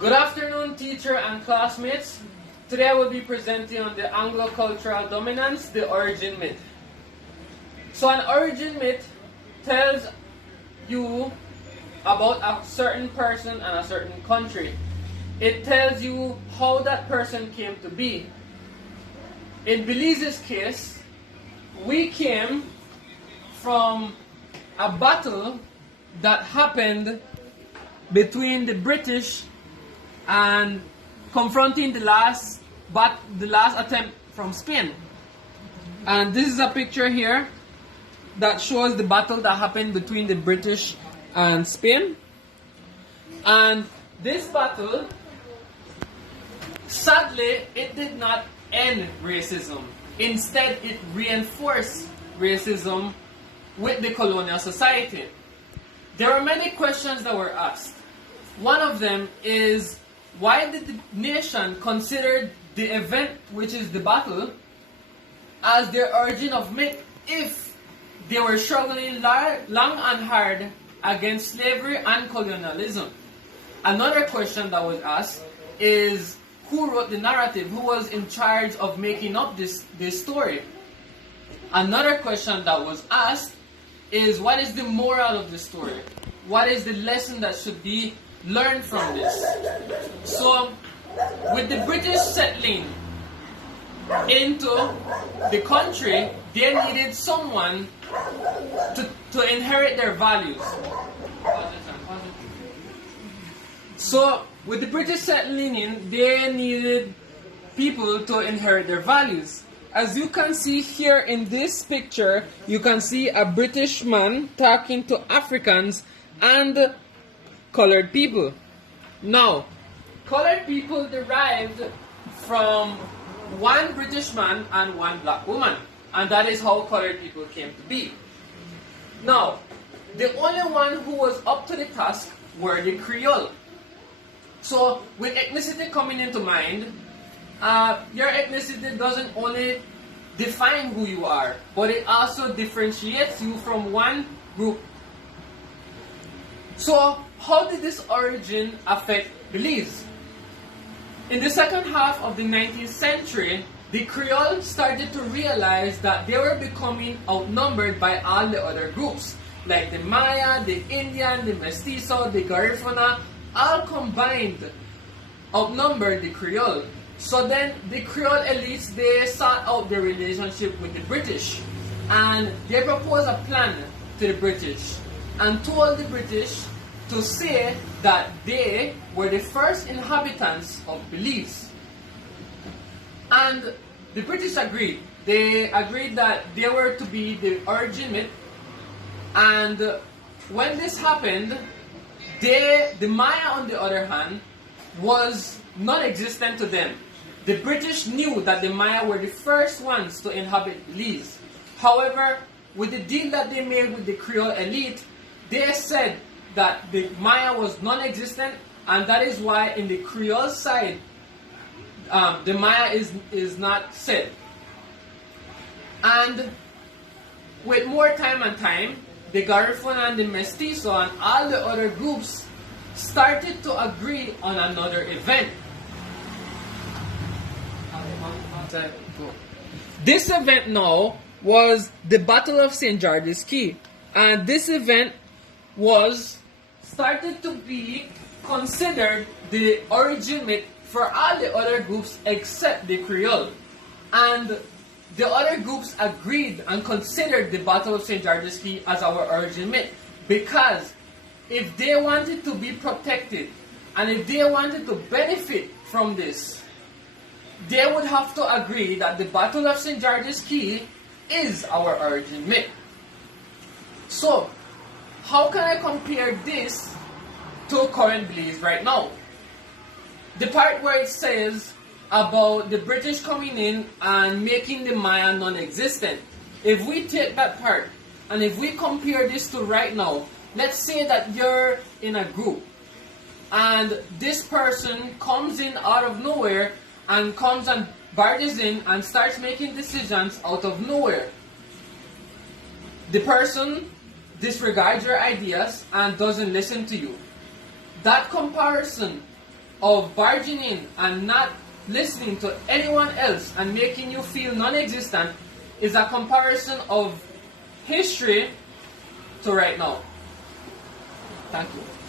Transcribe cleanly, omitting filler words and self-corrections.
Good afternoon, teacher and classmates. Today I will be presenting on the Anglo-cultural dominance, the origin myth. So an origin myth tells you about a certain person and a certain country. It tells you how that person came to be. In Belize's case, we came from a battle that happened between the British and confronting the last attempt from Spain. And this is a picture here that shows the battle that happened between the British and Spain. And this battle, sadly, it did not end racism. Instead, it reinforced racism with the colonial society. There were many questions that were asked. One of them is, why did the nation consider the event, which is the battle, as their origin of myth if they were struggling long and hard against slavery and colonialism? Another question that was asked is, who wrote the narrative? Who was in charge of making up this story? Another question that was asked is, what is the moral of the story? What is the lesson that should be learned from this? So, with the British settling into the country, they needed someone to inherit their values. So, with the British settling in, they needed people to inherit their values. As you can see here in this picture, you can see a British man talking to Africans and colored people. Now, colored people derived from one British man and one black woman, and that is how colored people came to be. Now, the only one who was up to the task were the Creole. So, with ethnicity coming into mind, your ethnicity doesn't only define who you are, but it also differentiates you from one group. So, how did this origin affect Belize? In the second half of the 19th century, the Creole started to realize that they were becoming outnumbered by all the other groups, like the Maya, the Indian, the Mestizo, the Garifuna, all combined outnumbered the Creole. So then the Creole elites, they sought out their relationship with the British, and they proposed a plan to the British and told the British to say that they were the first inhabitants of Belize. And the British agreed. They agreed that they were to be the origin myth, and when this happened, the Maya, on the other hand, was non-existent to them. The British knew that the Maya were the first ones to inhabit Belize. However, with the deal that they made with the Creole elite, they said that the Maya was non-existent, and that is why in the Creole side, the Maya is not said. And with more time and time, the Garifuna and the Mestizo and all the other groups started to agree on another event. This event now was the Battle of St. George's Caye, and this event was started to be considered the origin myth for all the other groups except the Creole. And the other groups agreed and considered the Battle of St. George's Caye as our origin myth, because if they wanted to be protected and if they wanted to benefit from this, they would have to agree that the Battle of St. George's Caye is our origin myth. So, how can I compare this to current Belize right now? The part where it says about the British coming in and making the Maya non-existent. If we take that part and if we compare this to right now, let's say that you're in a group and this person comes in out of nowhere and comes and barges in and starts making decisions out of nowhere. The person disregards your ideas and doesn't listen to you. That comparison of barging in and not listening to anyone else and making you feel non-existent is a comparison of history to right now. Thank you.